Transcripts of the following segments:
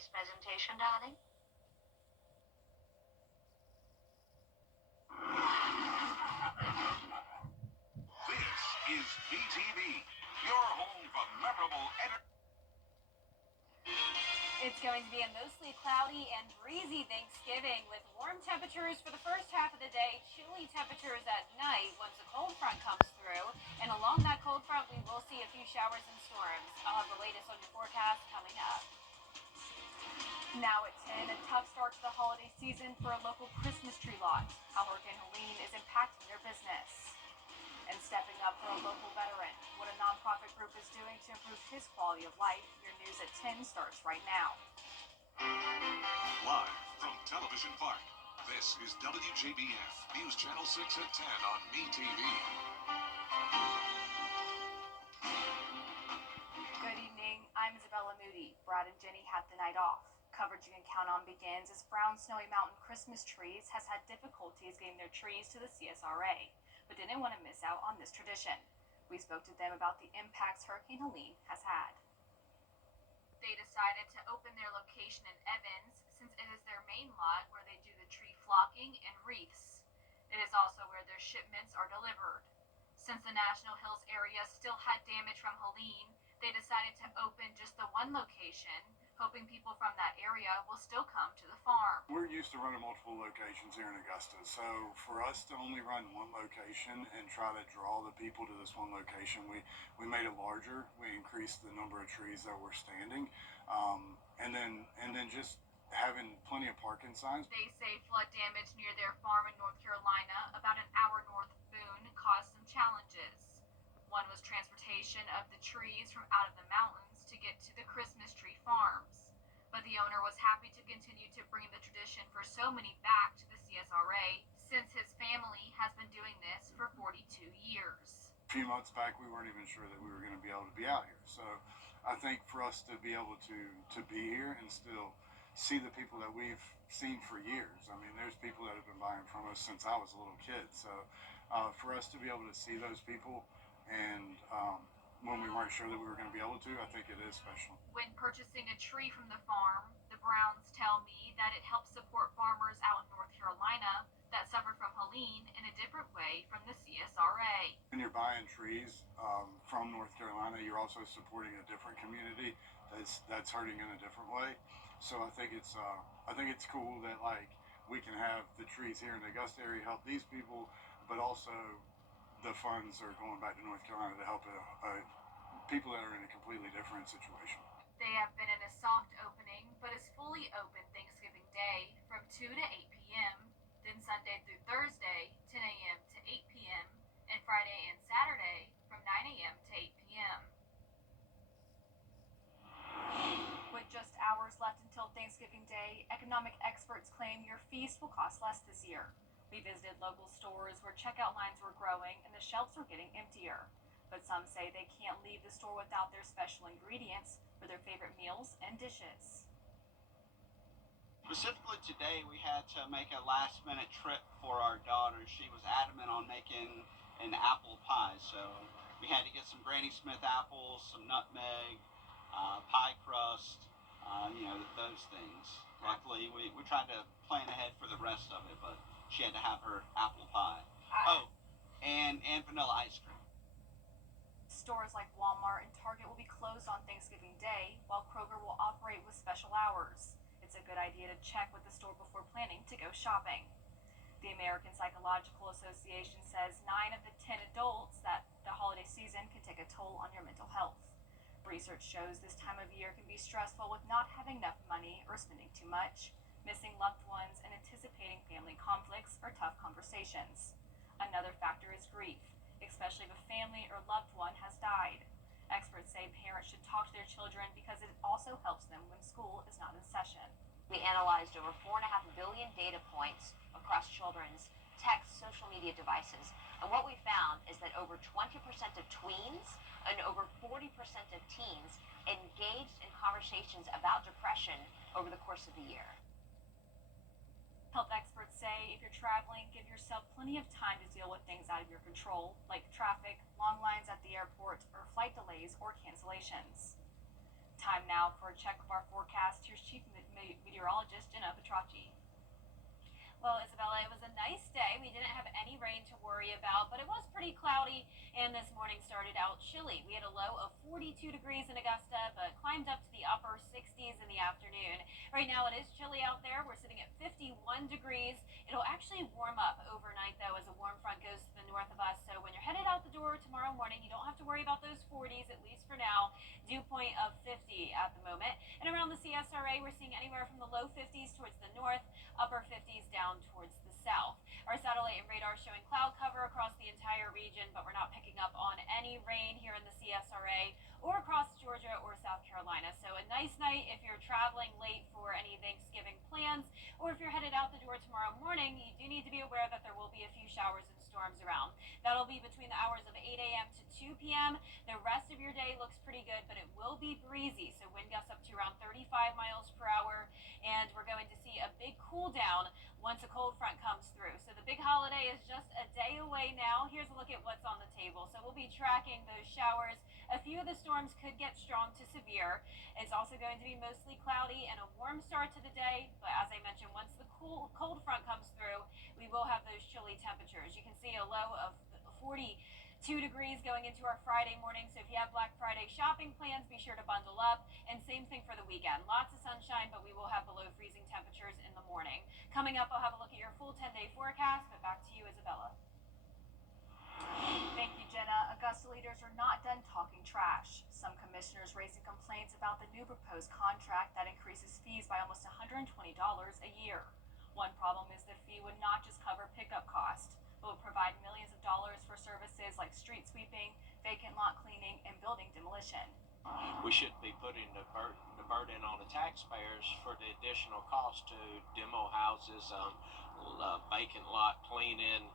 today's presentation, darling? This is BTV, your home for memorable entertainment. It's going to be a mostly cloudy and breezy Thanksgiving with warm temperatures for the first half of the day, chilly temperatures at night once a cold front comes through. And along that cold front, we will see a few showers and storms. I'll have the latest on your forecast coming up. Now at 10, a tough start to the holiday season for a local Christmas tree lot. How Hurricane Helene is impacting their business. And stepping up for a local veteran, what a nonprofit group is doing to improve his quality of life. Your news at 10 starts right now. Live from Television Park, this is WJBF, News Channel 6 at 10 on MeTV. Good evening, I'm Isabella Moody. Brad and Jenny have the night off. Coverage you can count on begins as Brown Snowy Mountain Christmas Trees has had difficulties getting their trees to the CSRA, but didn't want to miss out on this tradition. We spoke to them about the impacts Hurricane Helene has had. They decided to open their location in Evans since it is their main lot where they do the tree flocking and wreaths. It is also where their shipments are delivered. Since the National Hills area still had damage from Helene, they decided to open just the one location, hoping people from that area will still come to the farm. We're used to running multiple locations here in Augusta, so for us to only run one location and try to draw the people to this one location, we made it larger. We increased the number of trees that were standing, and then just having plenty of parking signs. They say flood damage near their farm in North Carolina, about an hour north of Boone, caused some challenges. One was transportation of the trees from out of the mountains to get to the Christmas tree farms. But the owner was happy to continue to bring the tradition for so many back to the CSRA since his family has been doing this for 42 years. A few months back, we weren't even sure that we were going to be able to be out here. So I think for us to be able to be here and still see the people that we've seen for years. I mean, there's people that have been buying from us since I was a little kid. So for us to be able to see those people and when we weren't sure that we were going to be able to, I think it is special. When purchasing a tree from the farm, the Browns tell me that it helps support farmers out in North Carolina that suffered from Helene in a different way from the CSRA. When you're buying trees from North Carolina, you're also supporting a different community that's hurting in a different way. So I think it's cool that like we can have the trees here in the Augusta area help these people, but also the funds are going back to North Carolina to help people that are in a completely different situation. They have been in a soft opening, but is fully open Thanksgiving Day from 2 to 8 p.m., then Sunday through Thursday, 10 a.m. to 8 p.m., and Friday and Saturday from 9 a.m. to 8 p.m. With just hours left until Thanksgiving Day, economic experts claim your feast will cost less this year. We visited local stores where checkout lines were growing and the shelves were getting emptier. But some say they can't leave the store without their special ingredients for their favorite meals and dishes. Specifically today, we had to make a last-minute trip for our daughter. She was adamant on making an apple pie, so we had to get some Granny Smith apples, some nutmeg, pie crust, those things. Luckily, we tried to plan ahead for the rest of it, but she had to have her apple pie. Oh, and vanilla ice cream. Stores like Walmart and Target will be closed on Thanksgiving Day, while Kroger will operate with special hours. It's a good idea to check with the store before planning to go shopping. The American Psychological Association says 9 of the 10 adults that the holiday season can take a toll on your mental health. Research shows this time of year can be stressful with not having enough money or spending too much, missing loved ones, and anticipating family conflicts or tough conversations. Another factor is grief, especially if a family or loved one has died. Experts say parents should talk to their children because it also helps them when school is not in session. We analyzed over 4.5 billion data points across children's text, social media devices. And what we found is that over 20% of tweens and over 40% of teens engaged in conversations about depression over the course of the year. Health experts say if you're traveling, give yourself plenty of time to deal with things out of your control, like traffic, long lines at the airport, or flight delays or cancellations. Time now for a check of our forecast. Here's Chief Meteorologist Jenna Petracci. Well, Isabella, it was a nice day. We didn't have any rain to worry about, but it was pretty cloudy, and this morning started out chilly. We had a low of 42 degrees in Augusta, but climbed up to the upper 60s in the afternoon. Right now it is chilly out there. We're sitting at 51 degrees. It'll actually warm up overnight, though, as a warm front goes to the north of us. So when you're headed out the door tomorrow morning, you don't have to worry about those 40s, at least for now. Dew point of 50 at the moment. And around the CSRA, we're seeing anywhere from the low 50s towards the north, upper 50s down towards the south. Our satellite and radar showing cloud cover across the entire region, but we're not picking up on any rain here in the CSRA or across Georgia or South Carolina. So a nice night if you're traveling late for any Thanksgiving plans, or if you're headed out the door tomorrow morning. You do need to be aware that there will be a few showers and storms around. That'll be between the hours of 8 a.m. to 2 p.m. The rest of your day looks pretty good, but it will be breezy, so wind gusts up to around 35 miles per hour, and we're going to see a big cool down once a cold front comes through. So the big holiday is just a day away now. Here's a look at what's on the table. So we'll be tracking those showers. A few of the storms could get strong to severe. It's also going to be mostly cloudy and a warm start to the day, but as I mentioned, once the cold front comes through, we will have those chilly temperatures. You can see a low of 42 degrees going into our Friday morning. So if you have Black Friday shopping plans, be sure to bundle up. And same thing for the weekend. Lots of sunshine, but we will have below freezing temperatures in the morning. Coming up, I'll have a look at your full 10-day forecast, but back to you, Isabella. Thank you, Jenna. Augusta leaders are not done talking trash. Some commissioners raising complaints about the new proposed contract that increases fees by almost $120 a year. One problem is the fee would not just cover pickup cost, but would provide millions of dollars for services like street sweeping, vacant lot cleaning, and building demolition. We shouldn't be putting the burden on the taxpayers for the additional cost to demo houses, vacant lot cleaning,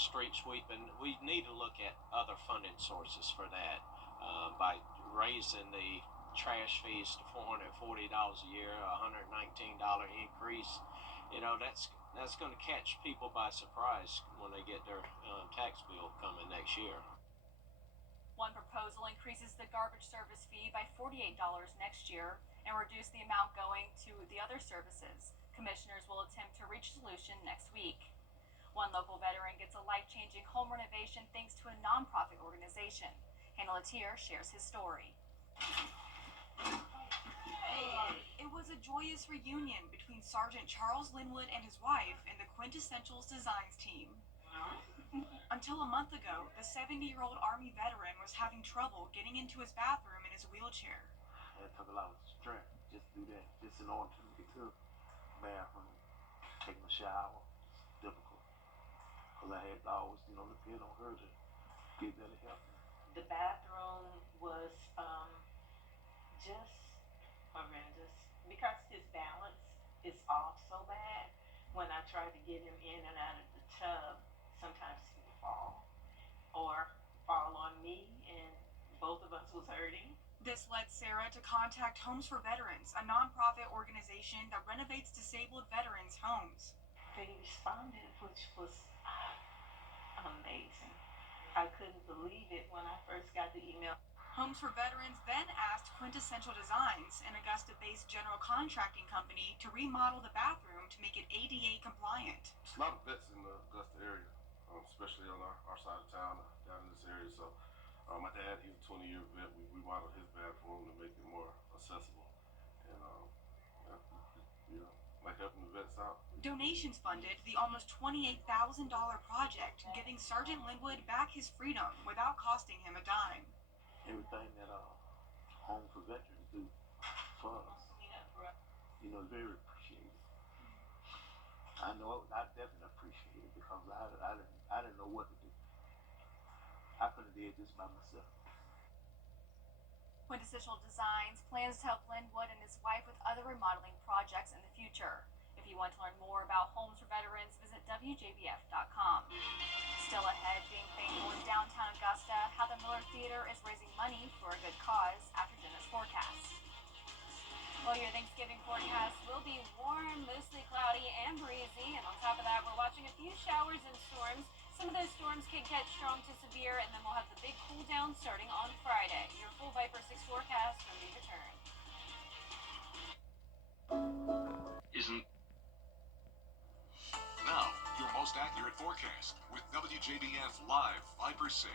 street sweeping. We need to look at other funding sources for that by raising the trash fees to $440 a year, a $119 increase. You know, that's going to catch people by surprise when they get their tax bill coming next year. One proposal increases the garbage service fee by $48 next year and reduce the amount going to the other services. Commissioners will attempt to reach a solution next week. One local veteran gets a life-changing home renovation thanks to a nonprofit organization. Hannah Latier shares his story. It was a joyous reunion between Sergeant Charles Linwood and his wife and the Quintessentials Designs team. Until a month ago, the 70-year-old Army veteran was having trouble getting into his bathroom in his wheelchair. It took a lot of strength just to do that, just in order to get to the bathroom, taking a shower. It's difficult. Because I had to always, depend on her to get better help. The bathroom was just horrendous because his balance is off so bad. When I tried to get him in and out of the tub, sometimes he would fall or fall on me, and both of us was hurting. This led Sarah to contact Homes for Veterans, a nonprofit organization that renovates disabled veterans' homes. They responded, which was amazing. I couldn't believe it when I first got the email. Homes for Veterans then asked Quintessential Designs, an Augusta-based general contracting company, to remodel the bathroom to make it ADA compliant. There's a lot of vets in the Augusta area, especially on our side of town, down in this area. So my dad, he's a 20-year vet. We remodeled his bathroom to make it more accessible, and like helping the vets out. Donations funded the almost $28,000 project, giving Sergeant Linwood back his freedom without costing him a dime. Everything that Home for Veterans do for us, is very appreciated. I know I definitely appreciate it because I didn't know what to do. I could have did this by myself. Quintessential Designs plans to help Linwood and his wife with other remodeling projects in the future. If you want to learn more about Homes for Veterans, visit WJBF.com. Still ahead, being thankful in downtown Augusta, how the Miller Theater is raising money for a good cause after Jenna's forecast. Well, your Thanksgiving forecast will be warm, mostly cloudy and breezy, and on top of that, we're watching a few showers and storms. Some of those storms can get strong to severe, and then we'll have the big cool down starting on Friday. Your full Viper 6 forecast when we return. most accurate forecast with WJBF Live Viper 6.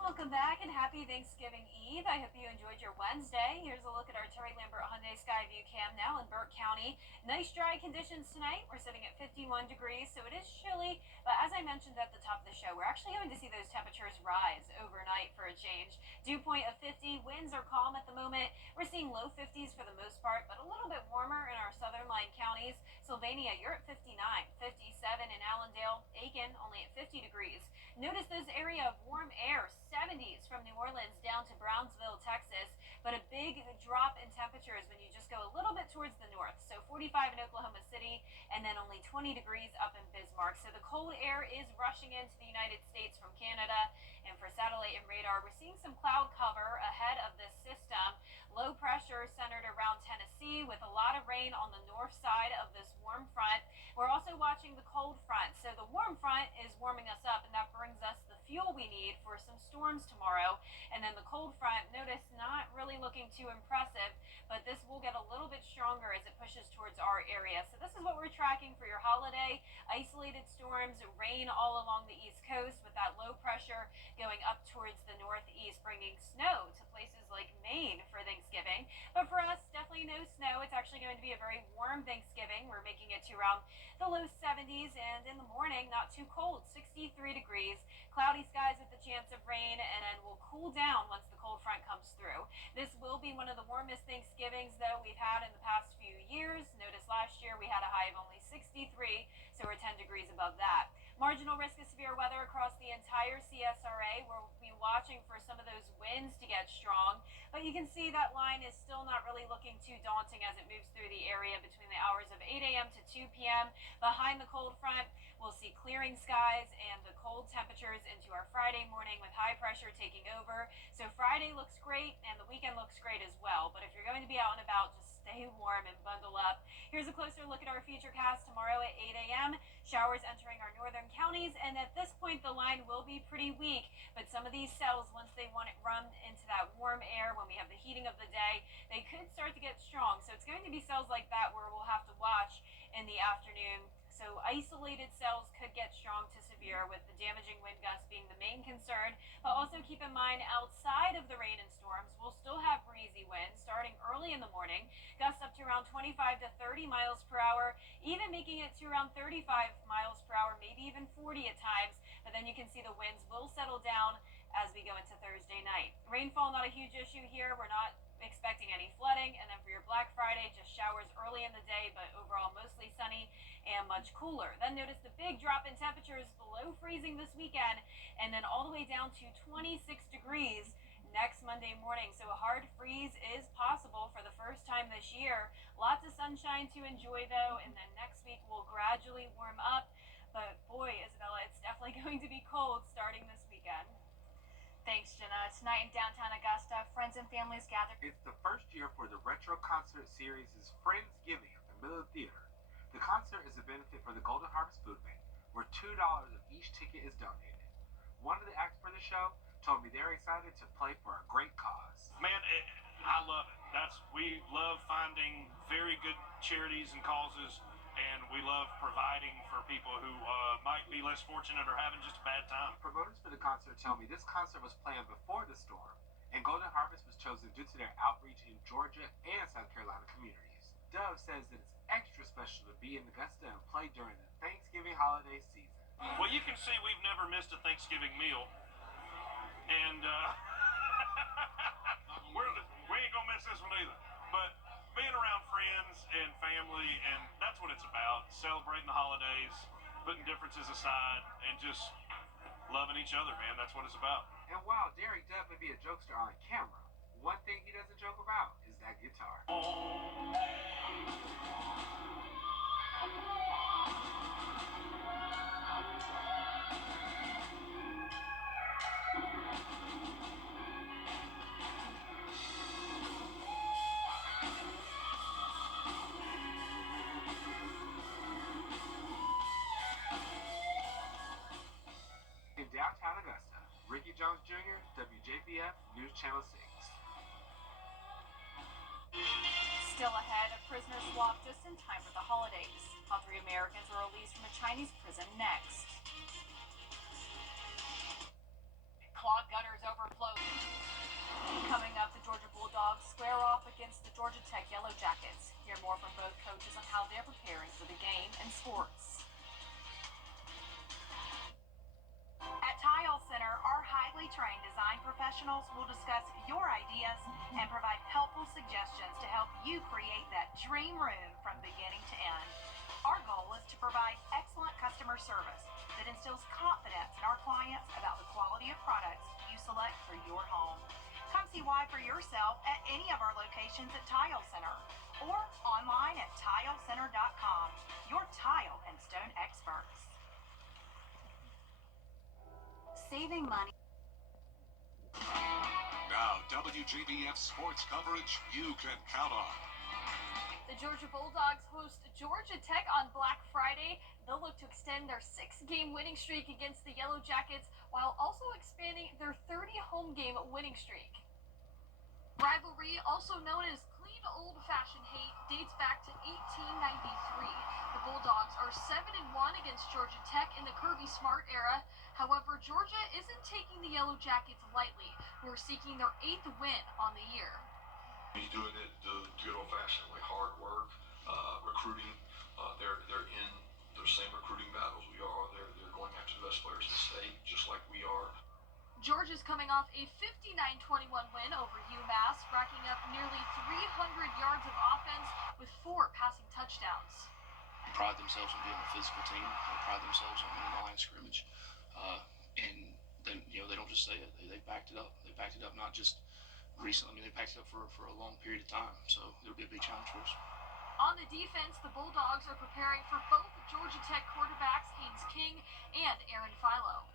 Welcome back and happy Thanksgiving Eve. I hope you enjoyed your Wednesday. Here's a look at our Terry Lambert Hyundai Skyview cam now in Burke County. Nice dry conditions tonight. We're sitting at 51 degrees, so it is chilly. But as I mentioned at the top of the show, we're actually going to see those temperatures rise overnight for a change. Dew point of 50. Winds are calm at the moment. We're seeing low 50s for the most part, but a little bit warmer in our southern line counties. Sylvania, you're at 59, 57 in Allendale, Aiken only at 50 degrees. Notice those area of warm air, 70s from New Orleans down to Brownsville, Texas, but a big drop in temperatures when you just go a little bit towards the north. So 45 in Oklahoma City and then only 20 degrees up in Bismarck. So the cold air is rushing into the United States from Canada. And for satellite and radar, we're seeing some cloud cover ahead of this system. Low pressure centered around Tennessee with a lot of rain on the north side of this warm front. We're also watching the cold front. So the warm front is warming us up, and that brings us the fuel we need for some storms tomorrow. And then the cold front, notice, not really looking too impressive, but this will get a little bit stronger as it pushes towards our area. So this is what we're tracking for your holiday. Isolated storms, rain all along the East Coast with that low pressure going up towards the northeast, bringing snow to places like Maine for Thanksgiving. But for us, definitely no snow. It's actually going to be a very warm Thanksgiving. We're making it to around the low 70s, and in the morning, not too cold, 63 degrees. Cloudy skies with the chance of rain, and then we'll cool down once the cold front comes through. This will be one of the warmest Thanksgivings, though, we've had in the past few years. Notice last year we had a high of only 63, so we're 10 degrees above that. Marginal risk of severe weather across the entire CSRA. We'll be watching for some of those winds to get strong, but you can see that line is still not really looking too daunting as it moves through the area between the hours of 8 a.m. to 2 p.m. Behind the cold front, we'll see clearing skies and the cold temperatures into our Friday morning with high pressure taking over. So Friday looks great and the weekend looks great as well, but if you're going to be out and about, just stay warm and bundle up. Here's a closer look at our futurecast tomorrow at 8 a.m. Showers entering our northern counties, and at this point the line will be pretty weak, but some of these cells, once they want it run into that warm air when we have the heating of the day, they could start to get strong. So it's going to be cells like that where we'll have to watch in the afternoon. So isolated cells could get strong to severe, with the damaging wind gusts being the main concern. But also keep in mind, outside of the rain and storms, we'll still have breezy winds starting early in the morning, gusts up to around 25 to 30 miles per hour, even making it to around 35 miles per hour, maybe even 40 at times. But then you can see the winds will settle down as we go into Thursday night. Rainfall, not a huge issue here. We're not expecting any flooding. And then for your Black Friday, just showers early in the day, but overall mostly sunny and much cooler. Then notice the big drop in temperatures below freezing this weekend, and then all the way down to 26 degrees next Monday morning. So a hard freeze is possible for the first time this year. Lots of sunshine to enjoy though, and then next week will gradually warm up. But boy, Isabella, it's definitely going to be cold starting this weekend. Thanks, Jenna. Tonight in downtown Augusta, friends and families gather. It's the first year for the Retro Concert Series' Friendsgiving at the Miller Theater. The concert is a benefit for the Golden Harvest Food Bank, where $2 of each ticket is donated. One of the acts for the show told me they're excited to play for a great cause. Man, I love it. We love finding very good charities and causes, and we love providing for people who might be less fortunate or having just a bad time. Promoters for the concert tell me this concert was planned before the storm, and Golden Harvest was chosen due to their outreach in Georgia and South Carolina communities. Dove says that it's extra special to be in Augusta and play during the Thanksgiving holiday season. Well, you can see we've never missed a Thanksgiving meal, and we ain't gonna miss this one either. But being around friends and family, and that's what it's about, celebrating the holidays, putting differences aside, and just loving each other, man. That's what it's about. And while Derek Dove may be a jokester on camera, one thing he doesn't joke about is that guitar. In downtown Augusta, Ricky Jones Jr., WJBF News Channel 6. Still ahead, a prisoner swap just in time for the holidays. How 3 Americans were released from a Chinese prison next. clock, gunners overflow. Coming up, the Georgia Bulldogs square off against the Georgia Tech Yellow Jackets. Hear more from both coaches on how they're preparing for the game and sports. At Tile Center, our highly trained design professionals will discuss your ideas and provide helpful suggestions to help you create that dream room from beginning to end. Our goal is to provide excellent customer service that instills confidence in our clients about the quality of products you select for your home. Come see why for yourself at any of our locations at Tile Center or online at tilecenter.com, your tile and stone experts. Saving money. Now, WJBF sports coverage you can count on. The Georgia Bulldogs host Georgia Tech on Black Friday. They'll look to extend their 6-game winning streak against the Yellow Jackets while also expanding their 30 home game winning streak. Rivalry, also known as clean old-fashioned hate, dates back to 1893. The Bulldogs are 7-1 against Georgia Tech in the Kirby Smart era. However, Georgia isn't taking the Yellow Jackets lightly, who are seeking their 8th win on the year. He's doing it the good old-fashioned, like hard work, recruiting. They're in the same recruiting battles we are. They're going after the best players in the state, just like we are. Georgia's coming off a 59-21 win over UMass, racking up nearly 300 yards of offense with 4 passing touchdowns. They pride themselves on being a physical team. They pride themselves on winning the line of scrimmage, and then they don't just say it. They backed it up. They backed it up not just recently. I mean, they packed it up for a long period of time, so it'll be a big challenge for us. On the defense, the Bulldogs are preparing for both Georgia Tech quarterbacks Haynes King and Aaron Philo.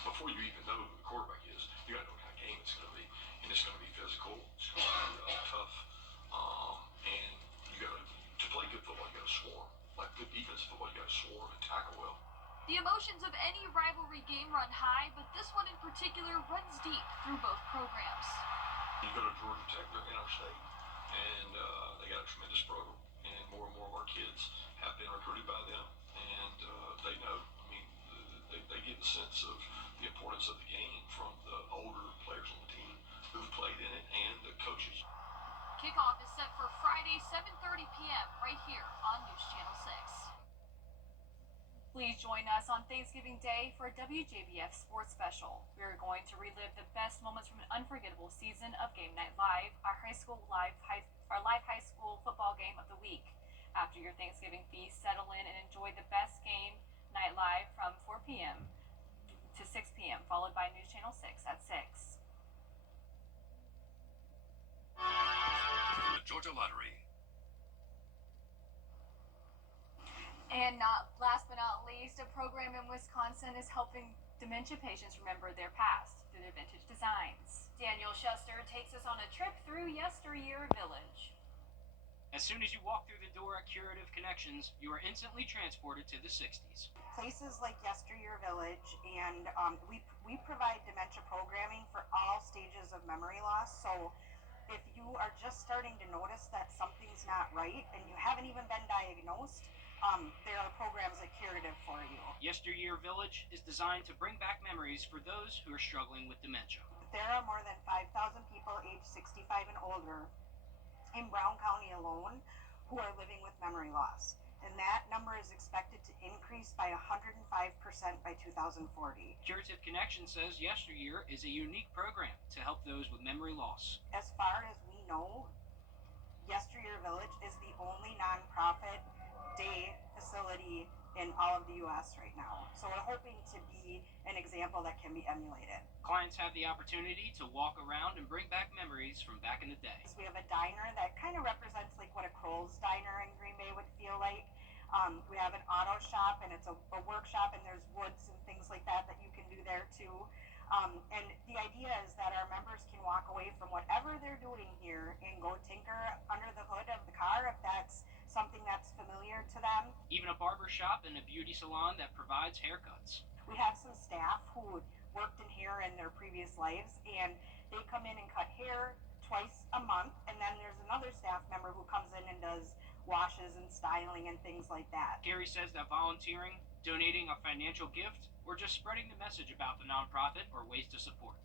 Before you even know who the quarterback is, you got to know what kind of game it's going to be, and it's going to be physical. It's going to be tough, and you got to play good football. You got to swarm, like good defensive football. You got to swarm and tackle well. The emotions of any rivalry game run high, but this one in particular runs deep through both programs. You go to Georgia Tech, they're in our state, and they got a tremendous program, and more of our kids have been recruited by them, and they know. I mean, they get the sense of the importance of the game from the older players on the team who've played in it and the coaches. Kickoff is set for Friday, 7:30 p.m. right here on News Channel 6. Please join us on Thanksgiving Day for a WJBF Sports Special. We are going to relive the best moments from an unforgettable season of Game Night Live, our live high school football game of the week. After your Thanksgiving feast, settle in and enjoy the best game night live from 4 p.m. to 6 p.m., followed by News Channel 6 at 6. The Georgia Lottery. And last but not least, a program in Wisconsin is helping dementia patients remember their past through their vintage designs. Daniel Schuster takes us on a trip through Yesteryear Village. As soon as you walk through the door at Curative Connections, you are instantly transported to the 60s. Places like Yesteryear Village, and we provide dementia programming for all stages of memory loss. So if you are just starting to notice that something's not right and you haven't even been diagnosed, there are programs at Curative for you. Yesteryear Village is designed to bring back memories for those who are struggling with dementia. There are more than 5,000 people aged 65 and older in Brown County alone who are living with memory loss. And that number is expected to increase by 105% by 2040. Curative Connection says Yesteryear is a unique program to help those with memory loss. As far as we know, Yesteryear Village is the only nonprofit day facility in all of the U.S. right now. So we're hoping to be an example that can be emulated. Clients have the opportunity to walk around and bring back memories from back in the day. We have a diner that kind of represents like what a Kroll's diner in Green Bay would feel like. We have an auto shop, and it's a workshop, and there's woods and things like that you can do there too. And the idea is that our members can walk away from whatever they're doing here and go tinker under the hood of the car if that's something that's familiar to them. Even a barber shop and a beauty salon that provides haircuts. We have some staff who worked in hair in their previous lives, and they come in and cut hair twice a month, and then there's another staff member who comes in and does washes and styling and things like that. Gary says that volunteering, donating a financial gift, or just spreading the message about the nonprofit are ways to support.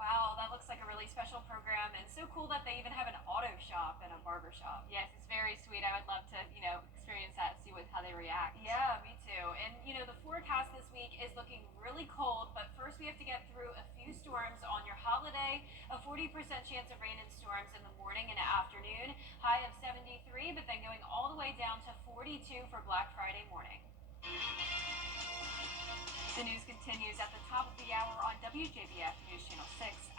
Wow, that looks like a really special program, and so cool that they even have an auto shop and a barber shop. Yes, it's very sweet. I would love to, experience that and see how they react. Yeah, me too. And the forecast this week is looking really cold, but first we have to get through a few storms on your holiday. A 40% chance of rain and storms in the morning and afternoon. High of 73, but then going all the way down to 42 for Black Friday morning. The news continues at the top of the hour on WJBF News Channel 6.